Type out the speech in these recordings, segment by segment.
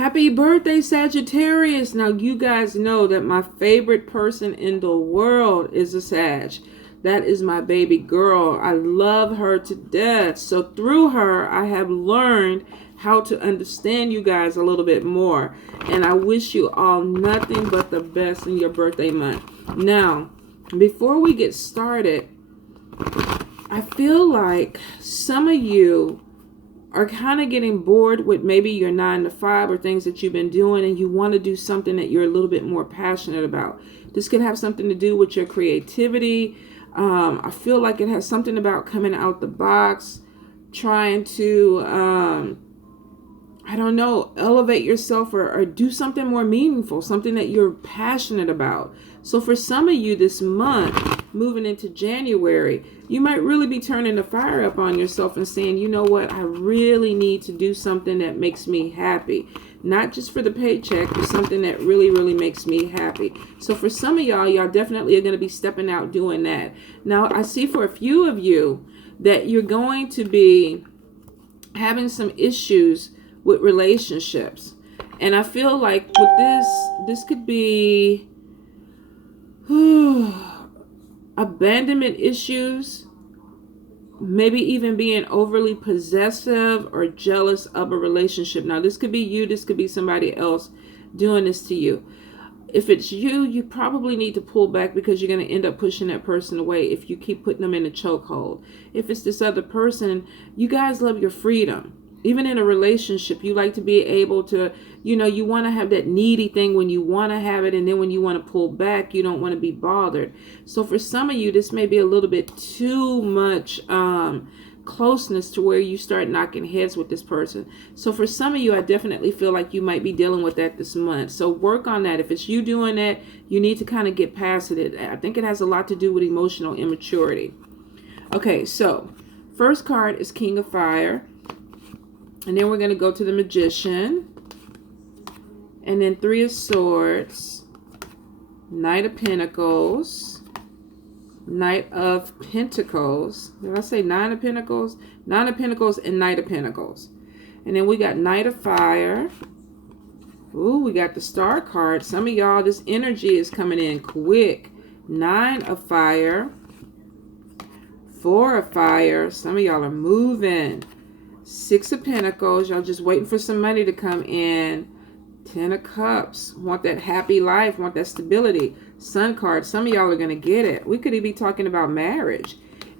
Happy birthday, Sagittarius. Now, you guys know that my favorite person in the world is a Sag. That is my baby girl. I love her to death. So through her, I have learned how to understand you guys a little bit more. And I wish you all nothing but the best in your birthday month. Now, before we get started, I feel like some of you are kind of getting bored with maybe your 9 to 5 or things that you've been doing, and you want to do something that you're a little bit more passionate about. This could have something to do with your creativity. I feel like it has something about coming out the box, trying to, I don't know, elevate yourself or do something more meaningful, something that you're passionate about. So for some of you this month, moving into January, you might really be turning the fire up on yourself and saying, you know what, I really need to do something that makes me happy. Not just for the paycheck, but something that really, really makes me happy. So for some of y'all definitely are going to be stepping out doing that. Now, I see for a few of you that you're going to be having some issues with relationships. And I feel like with this could be abandonment issues, maybe even being overly possessive or jealous of a relationship. Now, this could be you, this could be somebody else doing this to you. If it's you, you probably need to pull back because you're going to end up pushing that person away if you keep putting them in a chokehold. If it's this other person, you guys love your freedom. Even in a relationship, you like to be able to, you want to have that needy thing when you want to have it. And then when you want to pull back, you don't want to be bothered. So for some of you, this may be a little bit too much closeness to where you start knocking heads with this person. So for some of you, I definitely feel like you might be dealing with that this month. So work on that. If it's you doing that, you need to kind of get past it. I think it has a lot to do with emotional immaturity. Okay, so first card is King of Fire. And then we're going to go to the Magician. And then Three of Swords. Knight of Pentacles. Knight of Pentacles. Did I say Nine of Pentacles? Nine of Pentacles and Knight of Pentacles. And then we got Knight of Fire. Ooh, we got the Star card. Some of y'all, this energy is coming in quick. Nine of Fire. Four of Fire. Some of y'all are moving. Six of Pentacles, y'all just waiting for some money to come in. 10 of Cups, want that happy life, want that stability. Sun card, some of y'all are going to get it. We could even be talking about marriage.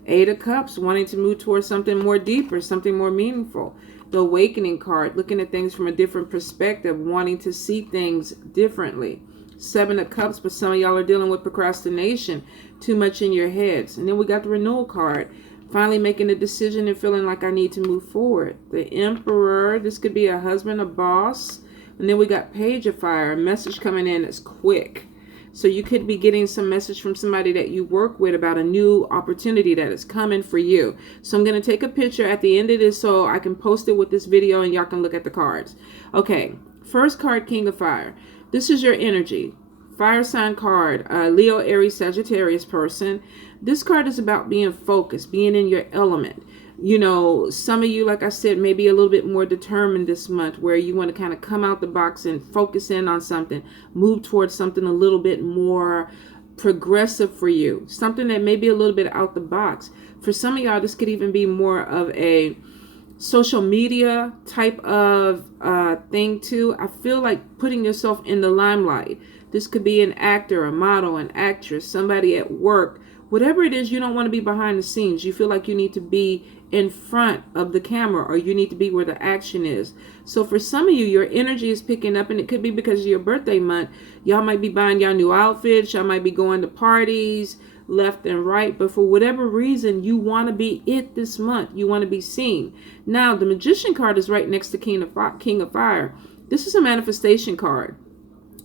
8 of Cups, wanting to move towards something more deeper, something more meaningful. The Awakening card, looking at things from a different perspective, wanting to see things differently. 7 of Cups, but some of y'all are dealing with procrastination, too much in your heads. And then we got the Renewal card. Finally making a decision and feeling like I need to move forward. The Emperor, this could be a husband, a boss. And then we got Page of Fire, a message coming in that's quick. So you could be getting some message from somebody that you work with about a new opportunity that is coming for you. So I'm going to take a picture at the end of this so I can post it with this video and y'all can look at the cards. Okay, first card, King of Fire. This is your energy. Fire sign card, Leo, Aries, Sagittarius person. This card is about being focused, being in your element. Some of you, like I said, may be a little bit more determined this month where you want to kind of come out the box and focus in on something, move towards something a little bit more progressive for you, something that may be a little bit out the box. For some of y'all, this could even be more of a social media type of thing too. I feel like putting yourself in the limelight. This could be an actor, a model, an actress, somebody at work. Whatever it is, you don't want to be behind the scenes. You feel like you need to be in front of the camera, or you need to be where the action is. So for some of you, your energy is picking up, and it could be because of your birthday month. Y'all might be buying y'all new outfits. Y'all might be going to parties left and right. But for whatever reason, you want to be it this month. You want to be seen. Now, the Magician card is right next to King of Fire. This is a manifestation card.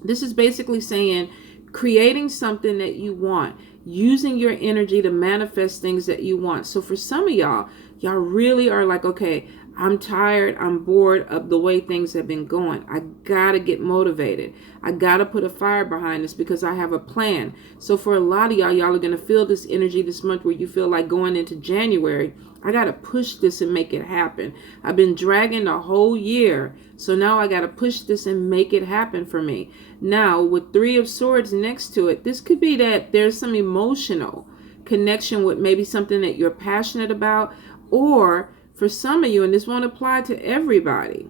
This is basically saying creating something that you want, using your energy to manifest things that you want. So for some of y'all really are like, okay, I'm tired. I'm bored of the way things have been going. I gotta get motivated. I gotta put a fire behind this because I have a plan. So for a lot of y'all are gonna feel this energy this month where you feel like going into January, I gotta push this and make it happen. I've been dragging the whole year. So now I gotta push this and make it happen for me. Now with Three of Swords next to it, this could be that there's some emotional connection with maybe something that you're passionate about, or for some of you, and this won't apply to everybody,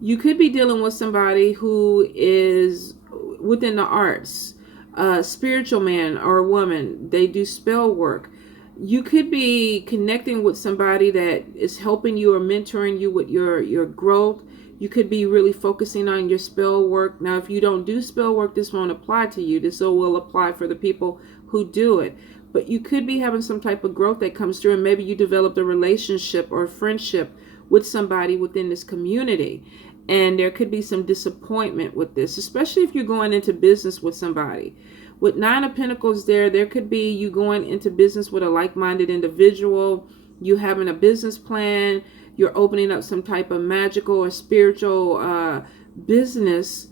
you could be dealing with somebody who is within the arts, a spiritual man or woman. They do spell work. You could be connecting with somebody that is helping you or mentoring you with your growth. You could be really focusing on your spell work. Now, if you don't do spell work, this won't apply to you. This will apply for the people who do it. But you could be having some type of growth that comes through, and maybe you developed a relationship or a friendship with somebody within this community. And there could be some disappointment with this, especially if you're going into business with somebody. With Nine of Pentacles there could be you going into business with a like-minded individual, you having a business plan, you're opening up some type of magical or spiritual business,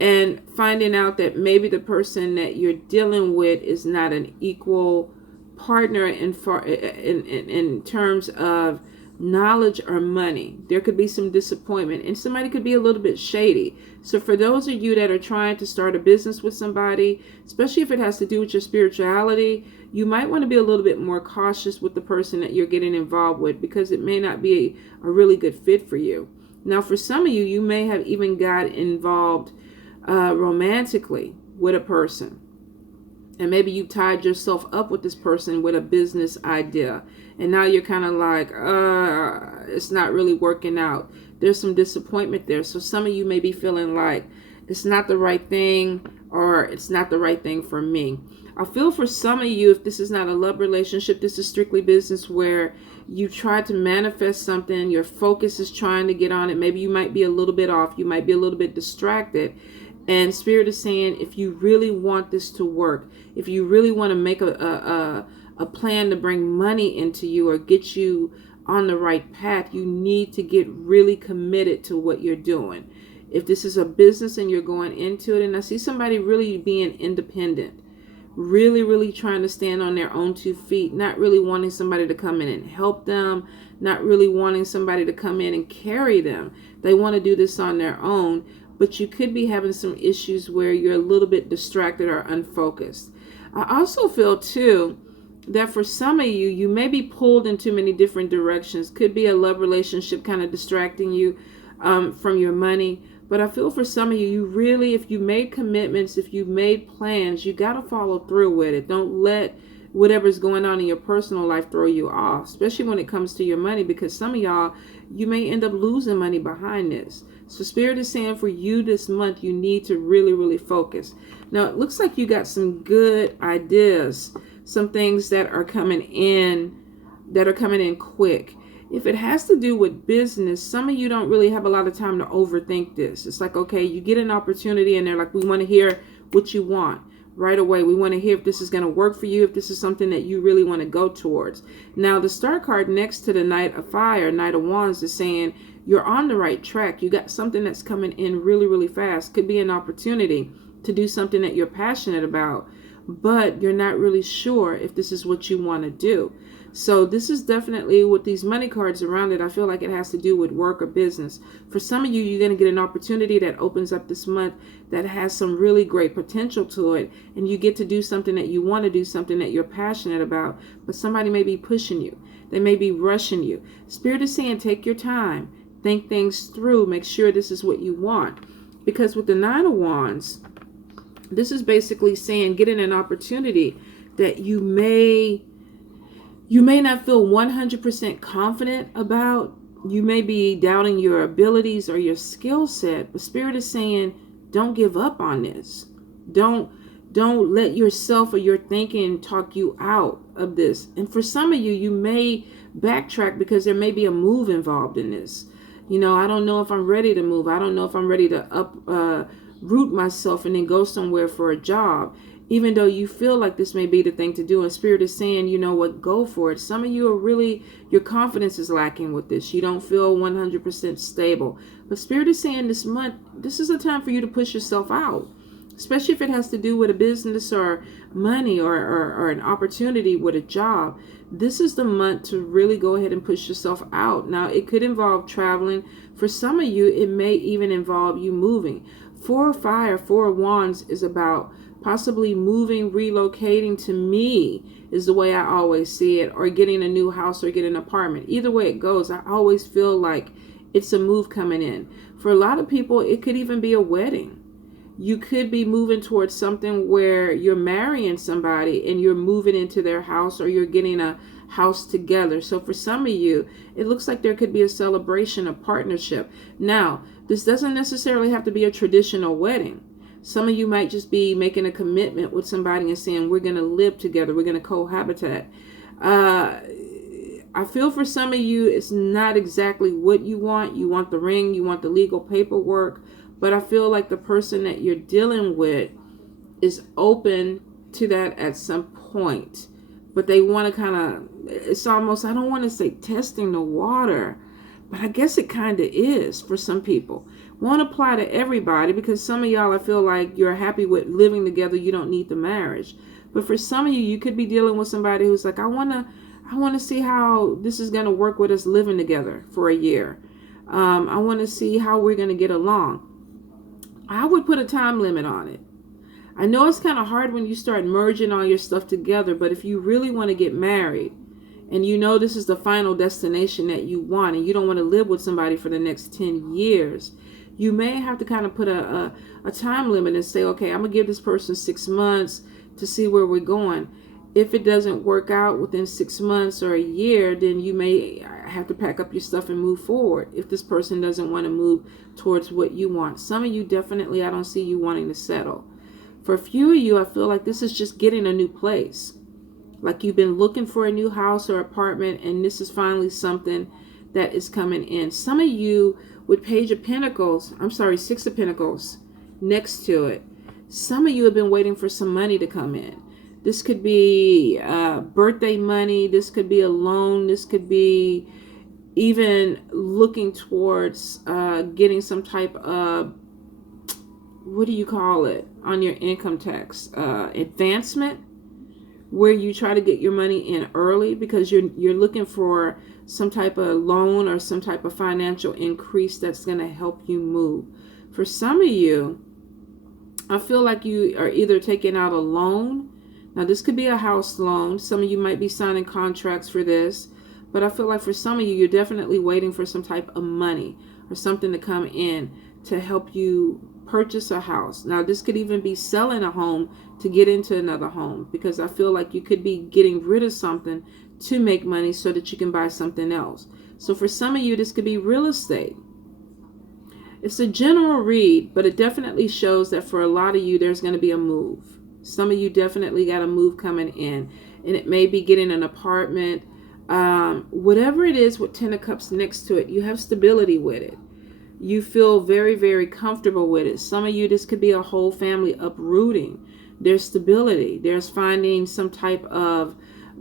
and finding out that maybe the person that you're dealing with is not an equal partner in terms of knowledge or money. There could be some disappointment, and somebody could be a little bit shady. So for those of you that are trying to start a business with somebody, especially if it has to do with your spirituality, you might want to be a little bit more cautious with the person that you're getting involved with, because it may not be a really good fit for you. Now, for some of you, you may have even got involved romantically with a person, and maybe you tied yourself up with this person with a business idea, and now you're kind of like it's not really working out. There's some disappointment there. So some of you may be feeling like it's not the right thing, or it's not the right thing for me. I feel for some of you, if this is not a love relationship, this is strictly business, where you try to manifest something, your focus is trying to get on it. Maybe you might be a little bit off, you might be a little bit distracted. And Spirit is saying, if you really want this to work, if you really want to make a plan to bring money into you or get you on the right path, you need to get really committed to what you're doing. If this is a business and you're going into it, and I see somebody really being independent, really trying to stand on their own 2 feet, not really wanting somebody to come in and help them, not really wanting somebody to come in and carry them. They want to do this on their own. But you could be having some issues where you're a little bit distracted or unfocused. I also feel too that for some of you, you may be pulled in too many different directions. Could be a love relationship kind of distracting you from your money. But I feel for some of you, you really, if you made commitments, if you made plans, you got to follow through with it. Don't let whatever's going on in your personal life throw you off, especially when it comes to your money, because some of y'all, you may end up losing money behind this. So Spirit is saying for you this month, you need to really focus. Now, it looks like you got some good ideas, some things that are coming in quick. If it has to do with business, some of you don't really have a lot of time to overthink this. It's like, okay, you get an opportunity and they're like, we want to hear what you want right away. We want to hear if this is going to work for you, if this is something that you really want to go towards. Now, the star card next to the Knight of Fire, Knight of Wands, is saying you're on the right track. You got something that's coming in really fast. Could be an opportunity to do something that you're passionate about, but you're not really sure if this is what you want to do. So this is definitely, with these money cards around it, I feel like it has to do with work or business. For some of you, you're going to get an opportunity that opens up this month that has some really great potential to it. And you get to do something that you want to do, something that you're passionate about. But somebody may be pushing you. They may be rushing you. Spirit is saying, take your time. Think things through. Make sure this is what you want. Because with the Nine of Wands, this is basically saying getting an opportunity that you may not feel 100% confident about. You may be doubting your abilities or your skill set, but Spirit is saying, don't give up on this. Don't let yourself or your thinking talk you out of this. And for some of you, you may backtrack because there may be a move involved in this. You know, I don't know if I'm ready to move. I don't know if I'm ready to uproot myself and then go somewhere for a job. even though you feel like this may be the thing to do. And Spirit is saying, you know what, go for it. Some of you are really, your confidence is lacking with this. You don't feel 100% stable. But Spirit is saying this month, this is a time for you to push yourself out. Especially if it has to do with a business or money or an opportunity with a job. This is the month to really go ahead and push yourself out. Now, it could involve traveling. For some of you, it may even involve you moving. 4 of Fire, 4 of Wands is about possibly moving, relocating. To me is the way I always see it, or getting a new house or getting an apartment. Either way it goes, I always feel like it's a move coming in. For a lot of people, it could even be a wedding. You could be moving towards something where you're marrying somebody and you're moving into their house, or you're getting a house together. So for some of you, it looks like there could be a celebration, a partnership. Now, this doesn't necessarily have to be a traditional wedding. Some of you might just be making a commitment with somebody and saying, we're going to live together. We're going to cohabitate. I feel for some of you, it's not exactly what you want. You want the ring, you want the legal paperwork, but I feel like the person that you're dealing with is open to that at some point. But they want to kind of, it's almost, I don't want to say testing the water, but I guess it kind of is for some people. Won't apply to everybody, because some of y'all, I feel like you're happy with living together. You don't need the marriage. But for some of you, you could be dealing with somebody who's like, I want to see how this is going to work with us living together for a year. I want to see how we're going to get along. I would put a time limit on it. I know it's kind of hard when you start merging all your stuff together, but if you really want to get married and you know this is the final destination that you want, and you don't want to live with somebody for the next 10 years, you may have to kind of put a time limit and say, okay, I'm going to give this person 6 months to see where we're going. If it doesn't work out within 6 months or a year, then you may have to pack up your stuff and move forward if this person doesn't want to move towards what you want. Some of you definitely, I don't see you wanting to settle. For a few of you, I feel like this is just getting a new place. Like you've been looking for a new house or apartment, and this is finally something that is coming in. Some of you with Page of Pentacles, 6 of Pentacles next to it. Some of you have been waiting for some money to come in. This could be birthday money. This could be a loan. This could be even looking towards getting some type of, what do you call it, on your income tax, advancement, where you try to get your money in early because you're looking for some type of loan or some type of financial increase that's going to help you move. For some of you, I feel like you are either taking out a loan. Now, this could be a house loan. Some of you might be signing contracts for this. But I feel like for some of you, you're definitely waiting for some type of money or something to come in to help you purchase a house. Now, this could even be selling a home to get into another home, because I feel like you could be getting rid of something to make money so that you can buy something else. So for some of you, this could be real estate. It's a general read, but it definitely shows that for a lot of you, there's going to be a move. Some of you definitely got a move coming in, and it may be getting an apartment. Whatever it is with 10 of Cups next to it, you have stability with it. You feel very, very comfortable with it. Some of you, this could be a whole family uprooting. There's stability. There's finding some type of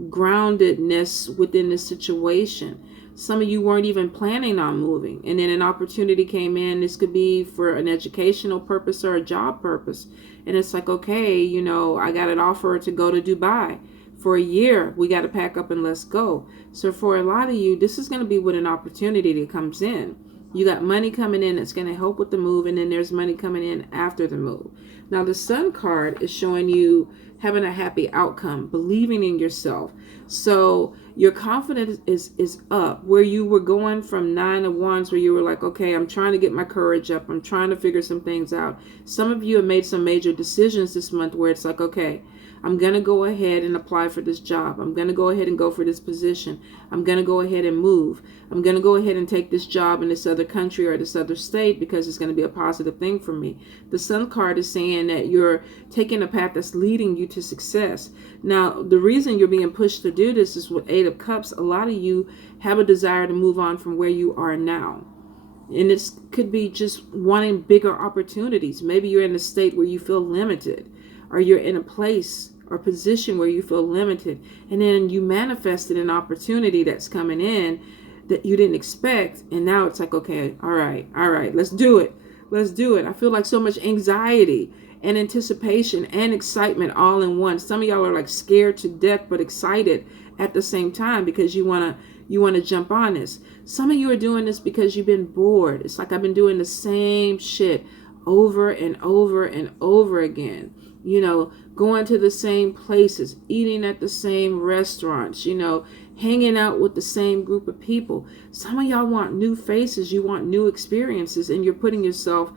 groundedness within the situation. Some of you weren't even planning on moving, and then an opportunity came in. This could be for an educational purpose or a job purpose. And it's like, okay, you know, I got an offer to go to Dubai for a year. We got to pack up and let's go. So for a lot of you, this is going to be with an opportunity that comes in. You got money coming in that's going to help with the move, and then there's money coming in after the move. Now, the Sun card is showing you having a happy outcome, believing in yourself. So your confidence is up, where you were going from 9 of Wands, where you were like, okay, I'm trying to get my courage up. I'm trying to figure some things out. Some of you have made some major decisions this month where it's like, okay, I'm going to go ahead and apply for this job. I'm going to go ahead and go for this position. I'm going to go ahead and move. I'm going to go ahead and take this job in this other country or this other state because it's going to be a positive thing for me. The Sun card is saying that you're taking a path that's leading you to success. Now, the reason you're being pushed to do this is with 8 of Cups. A lot of you have a desire to move on from where you are now. And this could be just wanting bigger opportunities. Maybe you're in a state where you feel limited. or you're in a place or position where you feel limited, and then you manifested an opportunity that's coming in that you didn't expect, and now it's like, okay, all right, let's do it. I feel like so much anxiety and anticipation and excitement all in one. Some of y'all are like scared to death but excited at the same time because you want to jump on this. Some of you are doing this because you've been bored. It's like, I've been doing the same shit over and over and over again. Going to the same places, eating at the same restaurants, hanging out with the same group of people. Some of y'all want new faces, you want new experiences, and you're putting yourself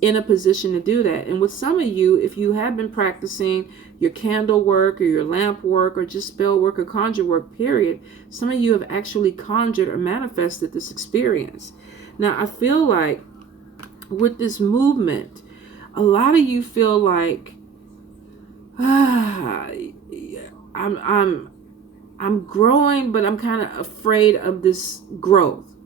in a position to do that. And with some of you, if you have been practicing your candle work or your lamp work or just spell work or conjure work, period, some of you have actually conjured or manifested this experience. Now, I feel like with this movement, a lot of you feel like, I'm growing, but I'm kind of afraid of this growth.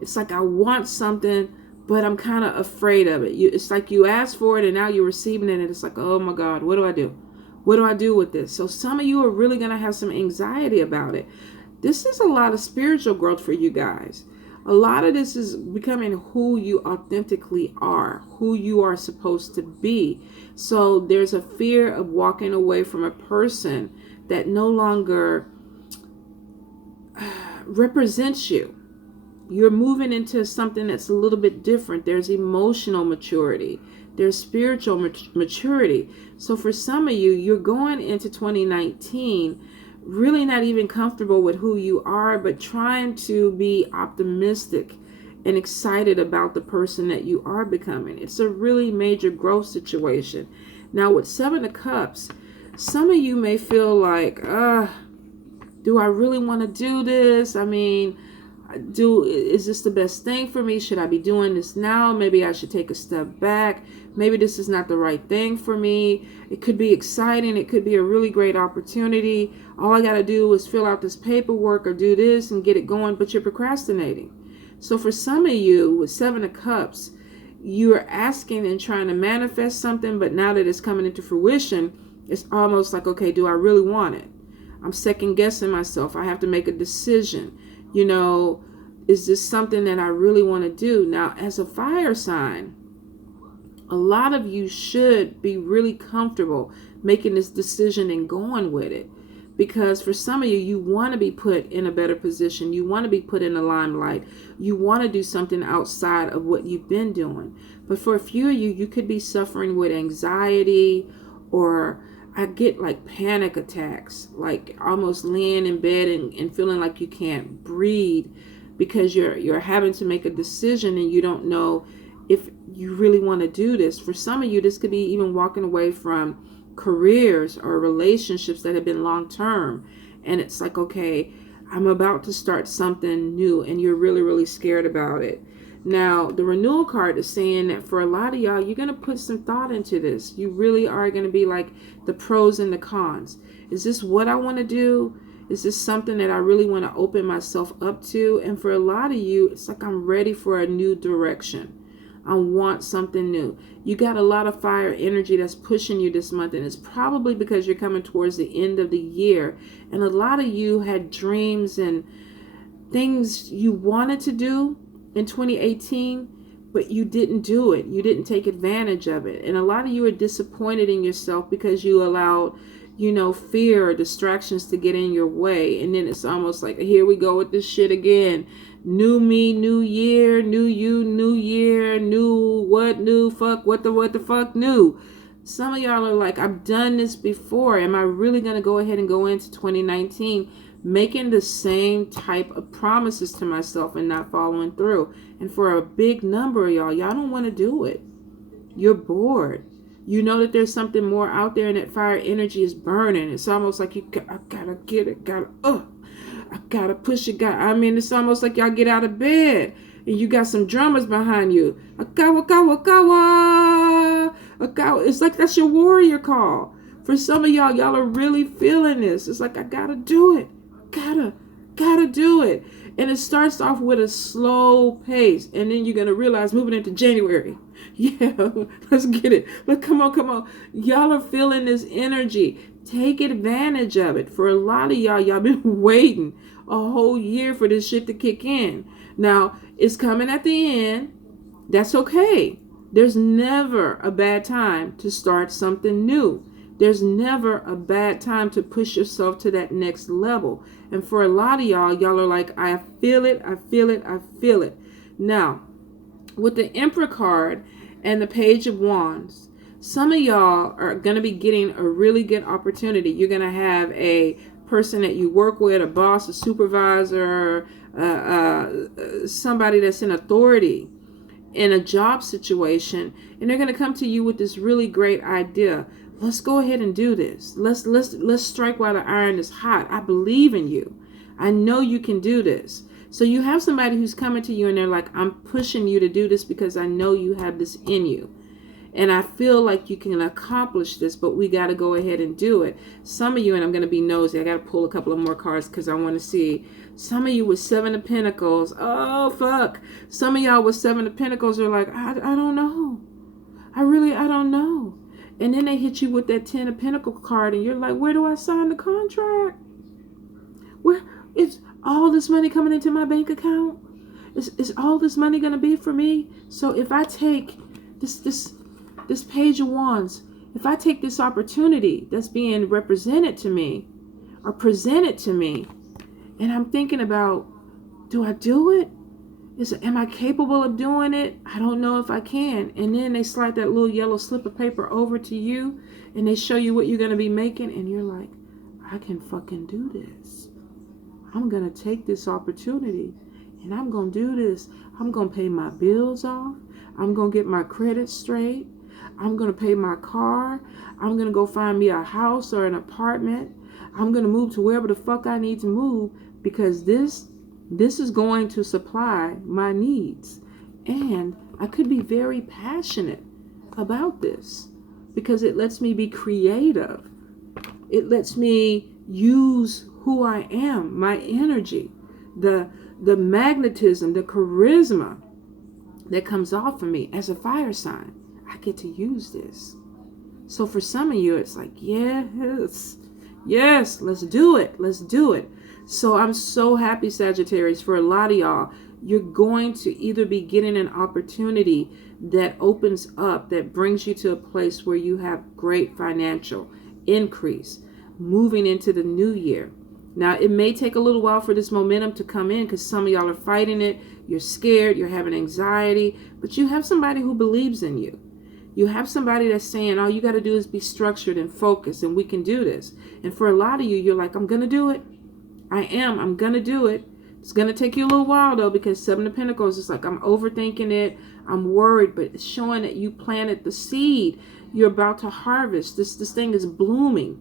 It's like I want something, but I'm kind of afraid of it. It's like you asked for it and now you're receiving it, and it's like, oh my God, what do I do? What do I do with this? So some of you are really going to have some anxiety about it. This is a lot of spiritual growth for you guys. A lot of this is becoming who you authentically are, who you are supposed to be. So there's a fear of walking away from a person that no longer represents you. You're moving into something that's a little bit different. There's emotional maturity. There's spiritual maturity. So for some of you, you're going into 2019 really not even comfortable with who you are, but trying to be optimistic and excited about the person that you are becoming. It's a really major growth situation. Now with 7 of Cups, some of you may feel like, do I really want to do this? I mean, is this the best thing for me? Should I be doing this now? Maybe I should take a step back. Maybe this is not the right thing for me. It could be exciting. It could be a really great opportunity. All I got to do is fill out this paperwork or do this and get it going, but you're procrastinating. So for some of you with 7 of Cups, you're asking and trying to manifest something, but now that it's coming into fruition, it's almost like, okay, do I really want it? I'm second guessing myself. I have to make a decision. Is this something that I really want to do? Now, as a fire sign, a lot of you should be really comfortable making this decision and going with it. Because for some of you, you want to be put in a better position. You want to be put in the limelight. You want to do something outside of what you've been doing. But for a few of you, you could be suffering with anxiety, or I get like panic attacks, like almost laying in bed and feeling like you can't breathe because you're having to make a decision and you don't know if you really want to do this. For some of you, this could be even walking away from careers or relationships that have been long term, and it's like, okay, I'm about to start something new, and you're really, really scared about it. Now, the renewal card is saying that for a lot of y'all, you're going to put some thought into this. You really are going to be like the pros and the cons. Is this what I want to do? Is this something that I really want to open myself up to? And for a lot of you, it's like, I'm ready for a new direction. I want something new. You got a lot of fire energy that's pushing you this month, and it's probably because you're coming towards the end of the year, and a lot of you had dreams and things you wanted to do in 2018, but you didn't do it. You didn't take advantage of it. And a lot of you are disappointed in yourself because you allowed, fear or distractions to get in your way. And then it's almost like, here we go with this shit again. New me, new year, new you, new year, new what, new fuck, what the fuck, new. Some of y'all are like, I've done this before. Am I really going to go ahead and go into 2019 making the same type of promises to myself and not following through? And for a big number of y'all don't want to do it. You're bored. You know that there's something more out there, and that fire energy is burning. It's almost like I gotta get it, I gotta push it. It's almost like y'all get out of bed and you got some drummers behind you. Akawa, kawa, kawa. Akawa. It's like that's your warrior call. For some of y'all are really feeling this. It's like, I gotta do it. Gotta do it. And it starts off with a slow pace. And then you're going to realize moving into January. Yeah, let's get it. But come on, come on. Y'all are feeling this energy. Take advantage of it. For a lot of y'all been waiting a whole year for this shit to kick in. Now, it's coming at the end. That's okay. There's never a bad time to start something new. There's never a bad time to push yourself to that next level. And for a lot of y'all are like, I feel it, I feel it, I feel it. Now, with the Emperor card and the Page of Wands, some of y'all are going to be getting a really good opportunity. You're going to have a person that you work with, a boss, a supervisor, somebody that's in authority in a job situation, and they're going to come to you with this really great idea. Let's go ahead and do this. Let's strike while the iron is hot. I believe in you. I know you can do this. So you have somebody who's coming to you and they're like, I'm pushing you to do this because I know you have this in you. And I feel like you can accomplish this, but we got to go ahead and do it. Some of you, and I'm going to be nosy, I got to pull a couple of more cards because I want to see. Some of you with Seven of Pentacles. Oh, fuck. Some of y'all with Seven of Pentacles are like, I don't know. I don't know. And then they hit you with that Ten of Pentacles card and you're like, where do I sign the contract? Where is all this money coming into my bank account? Is all this money going to be for me? So if I take this Page of Wands, if I take this opportunity that's being represented to me or presented to me, and I'm thinking about, do I do it? Am I capable of doing it? I don't know if I can. And then they slide that little yellow slip of paper over to you and they show you what you're going to be making. And you're like, I can fucking do this. I'm going to take this opportunity and I'm going to do this. I'm going to pay my bills off. I'm going to get my credit straight. I'm going to pay my car. I'm going to go find me a house or an apartment. I'm going to move to wherever the fuck I need to move because this is going to supply my needs. And I could be very passionate about this because it lets me be creative. It lets me use who I am, my energy, the magnetism, the charisma that comes off of me as a fire sign. I get to use this. So for some of you, it's like, yes, let's do it. Let's do it. So I'm so happy, Sagittarius. For a lot of y'all, you're going to either be getting an opportunity that opens up, that brings you to a place where you have great financial increase moving into the new year. Now, it may take a little while for this momentum to come in because some of y'all are fighting it. You're scared. You're having anxiety. But you have somebody who believes in you. You have somebody that's saying, all you got to do is be structured and focused, and we can do this. And for a lot of you, you're like, I'm going to do it. I'm going to do it. It's going to take you a little while, though, because Seven of Pentacles is like, I'm overthinking it. I'm worried, but it's showing that you planted the seed. You're about to harvest. This thing is blooming.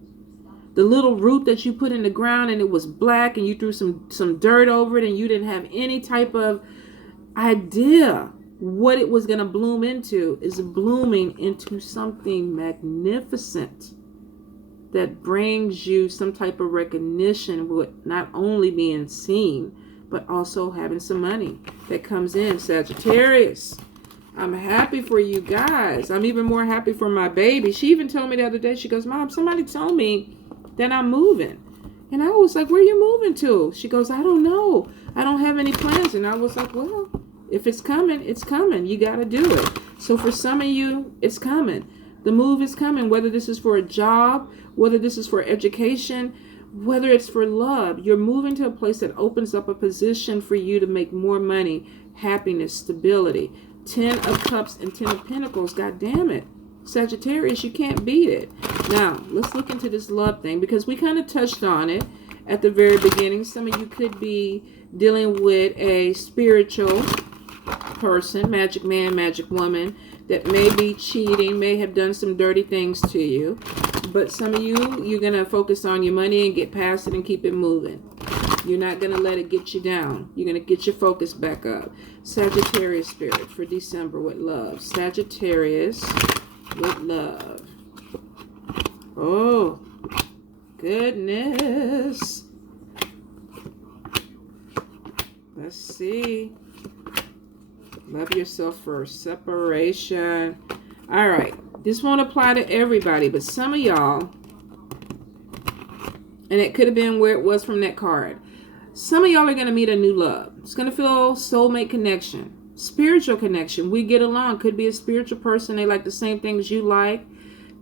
The little root that you put in the ground and it was black and you threw some dirt over it and you didn't have any type of idea what it was going to bloom into is blooming into something magnificent that brings you some type of recognition with not only being seen, but also having some money that comes in. Sagittarius, I'm happy for you guys. I'm even more happy for my baby. She even told me the other day, she goes, Mom, somebody told me that I'm moving. And I was like, where are you moving to? She goes, I don't know. I don't have any plans. And I was like, well, if it's coming, it's coming. You got to do it. So for some of you, it's coming. The move is coming, whether this is for a job, whether this is for education, whether it's for love. You're moving to a place that opens up a position for you to make more money, happiness, stability. 10 of Cups and 10 of Pentacles. God damn it. Sagittarius, you can't beat it. Now, let's look into this love thing because we kind of touched on it at the very beginning. Some of you could be dealing with a spiritual person, magic man, magic woman, that may be cheating, may have done some dirty things to you. But some of you, you're going to focus on your money and get past it and keep it moving. You're not going to let it get you down. You're going to get your focus back up. Sagittarius spirit for December with love. Sagittarius with love. Oh, goodness. Let's see. Love yourself first. Separation. All right. This won't apply to everybody, but some of y'all, and it could have been where it was from that card. Some of y'all are going to meet a new love. It's going to feel soulmate connection. Spiritual connection. We get along. Could be a spiritual person. They like the same things you like.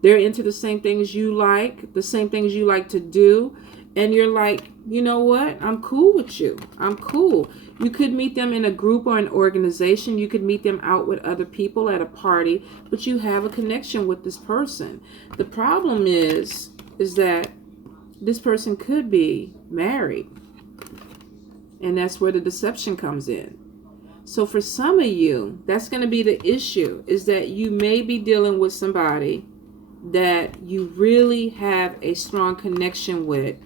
They're into the same things you like. The same things you like to do. And you're like, you know what? I'm cool with you. I'm cool. You could meet them in a group or an organization. You could meet them out with other people at a party. But you have a connection with this person. The problem is that this person could be married. And that's where the deception comes in. So for some of you, that's going to be the issue, is that you may be dealing with somebody that you really have a strong connection with.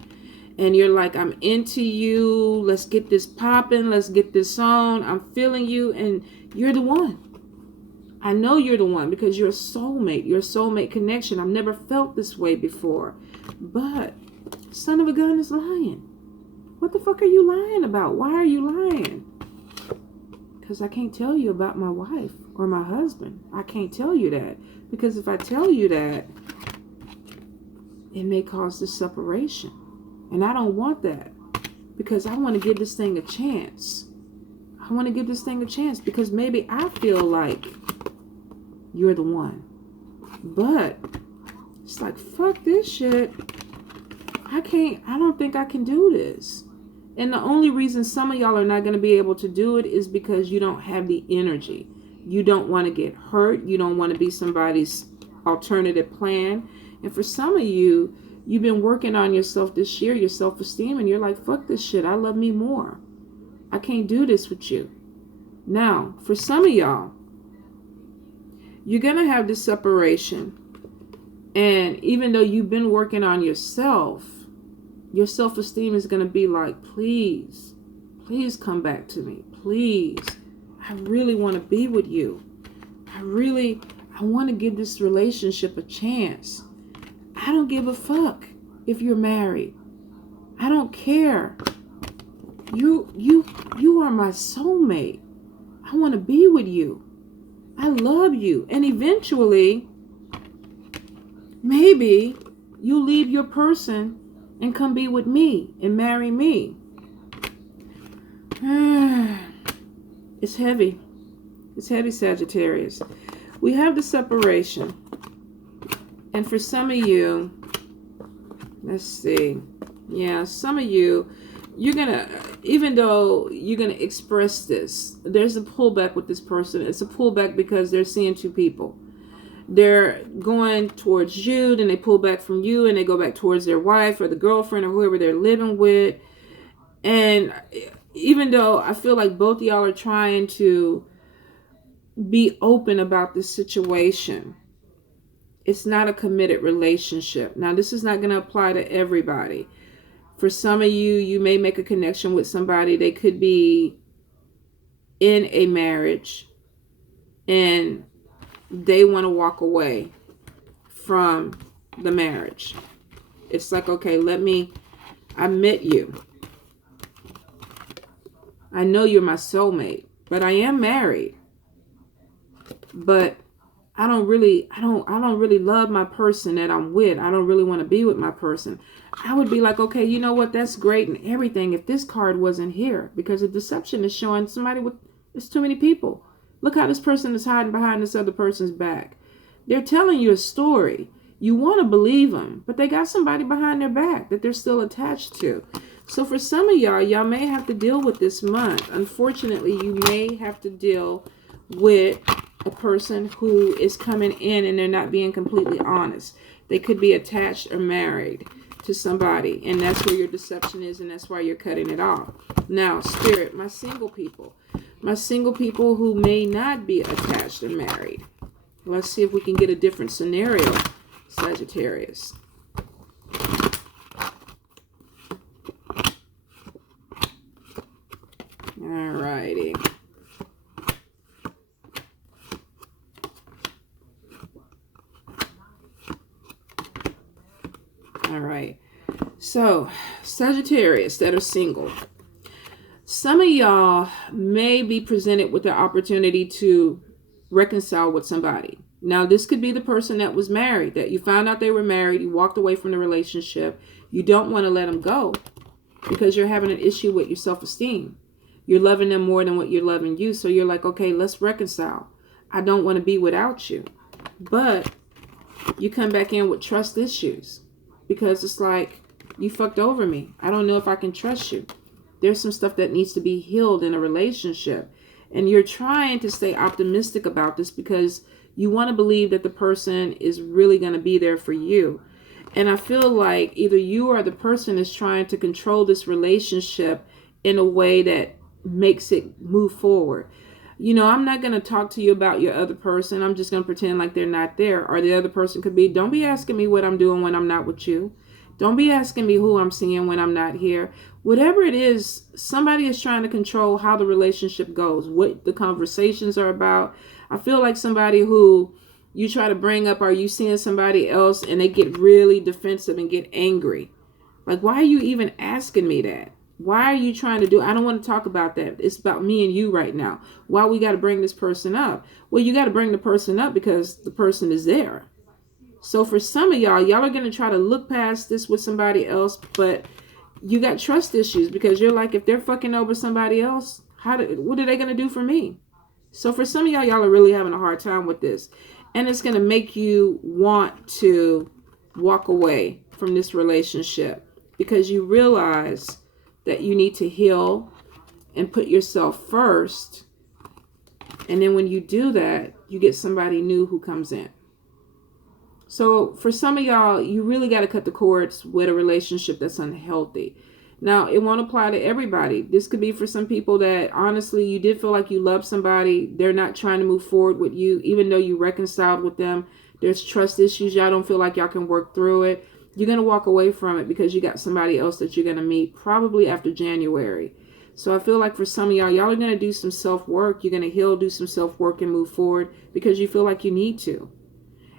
And you're like, I'm into you. Let's get this popping. Let's get this on. I'm feeling you. And you're the one. I know you're the one because you're a soulmate. You're a soulmate connection. I've never felt this way before. But son of a gun is lying. What the fuck are you lying about? Why are you lying? Because I can't tell you about my wife or my husband. I can't tell you that. Because if I tell you that, it may cause this separation. And I don't want that. Because I want to give this thing a chance. I want to give this thing a chance. Because maybe I feel like you're the one. But it's like, fuck this shit. I don't think I can do this. And the only reason some of y'all are not going to be able to do it is because you don't have the energy. You don't want to get hurt. You don't want to be somebody's alternative plan. And for some of you, you've been working on yourself this year, your self-esteem, and you're like, fuck this shit. I love me more. I can't do this with you. Now, for some of y'all, you're going to have this separation. And even though you've been working on yourself, your self-esteem is going to be like, please come back to me. Please. I really want to be with you. I want to give this relationship a chance. I don't give a fuck if you're married. I don't care. You are my soulmate. I want to be with you. I love you. And eventually, maybe you'll leave your person and come be with me and marry me. It's heavy. It's heavy, Sagittarius. We have the separation. And for some of you, let's see. Yeah, some of you, you're going to, even though you're going to express this, there's a pullback with this person. It's a pullback because they're seeing two people. They're going towards you, then they pull back from you, and they go back towards their wife or the girlfriend or whoever they're living with. And even though I feel like both of y'all are trying to be open about this situation, it's not a committed relationship. Now, this is not going to apply to everybody. For some of you, you may make a connection with somebody. They could be in a marriage and they want to walk away from the marriage. It's like, okay, I met you. I know you're my soulmate, but I am married. But I don't really love my person that I'm with. I don't really want to be with my person. I would be like, okay, you know what? That's great and everything if this card wasn't here, because the deception is showing somebody with, it's too many people. Look how this person is hiding behind this other person's back. They're telling you a story. You want to believe them, but they got somebody behind their back that they're still attached to. So for some of y'all may have to deal with this month. Unfortunately, you may have to deal with a person who is coming in and they're not being completely honest. They could be attached or married to somebody, and that's where your deception is, and that's why you're cutting it off. Now, Spirit, my single people who may not be attached or married. Let's see if we can get a different scenario, Sagittarius. Alrighty. All right. So, Sagittarius that are single. some of y'all may be presented with the opportunity to reconcile with somebody. Now, this could be the person that was married, that you found out they were married, you walked away from the relationship. You don't want to let them go because you're having an issue with your self-esteem. You're loving them more than what you're loving you. So you're like, okay, let's reconcile. I don't want to be without you. But you come back in with trust issues because it's like, you fucked over me. I don't know if I can trust you. There's some stuff that needs to be healed in a relationship. And you're trying to stay optimistic about this because you want to believe that the person is really going to be there for you. And I feel like either you or the person is trying to control this relationship in a way that makes it move forward. You know, I'm not going to talk to you about your other person. I'm just going to pretend like they're not there. Or the other person could be, don't be asking me what I'm doing when I'm not with you. Don't be asking me who I'm seeing when I'm not here. Whatever it is, somebody is trying to control how the relationship goes, what the conversations are about. I feel like somebody who you try to bring up, are you seeing somebody else, and they get really defensive and get angry. Like, why are you even asking me that? Why are you trying to do? I don't want to talk about that. It's about me and you right now. Why we got to bring this person up? Well, you got to bring the person up because the person is there. So for some of y'all are going to try to look past this with somebody else, but you got trust issues because you're like, if they're fucking over somebody else, what are they going to do for me? So for some of y'all are really having a hard time with this. And it's going to make you want to walk away from this relationship because you realize that you need to heal and put yourself first. And then when you do that, you get somebody new who comes in. So for some of y'all, you really got to cut the cords with a relationship that's unhealthy. Now, it won't apply to everybody. This could be for some people that honestly, you did feel like you love somebody. They're not trying to move forward with you, even though you reconciled with them. There's trust issues. Y'all don't feel like y'all can work through it. You're going to walk away from it because you got somebody else that you're going to meet probably after January. So I feel like for some of y'all are going to do some self-work. You're going to heal, do some self-work and move forward because you feel like you need to.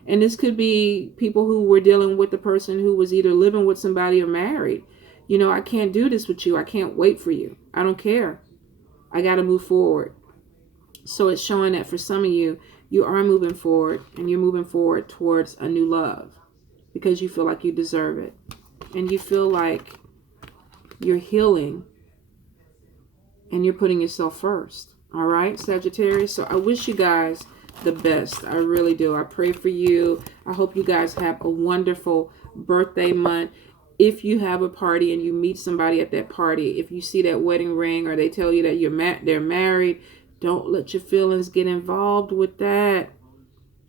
And this could be people who were dealing with the person who was either living with somebody or married. You know, I can't do this with you. I can't wait for you. I don't care. I got to move forward. So it's showing that for some of you, you are moving forward and you're moving forward towards a new love because you feel like you deserve it. And you feel like you're healing and you're putting yourself first. All right, Sagittarius. So I wish you guys the best. I really do. I pray for you. I hope you guys have a wonderful birthday month. If you have a party and you meet somebody at that party, if you see that wedding ring or they tell you that they're married, don't let your feelings get involved with that.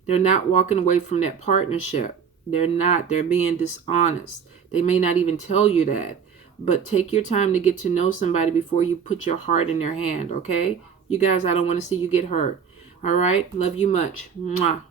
They're not walking away from that partnership. They're not. They're being dishonest. They may not even tell you that. But take your time to get to know somebody before you put your heart in their hand, okay? You guys, I don't want to see you get hurt. All right? Love you much. Mwah.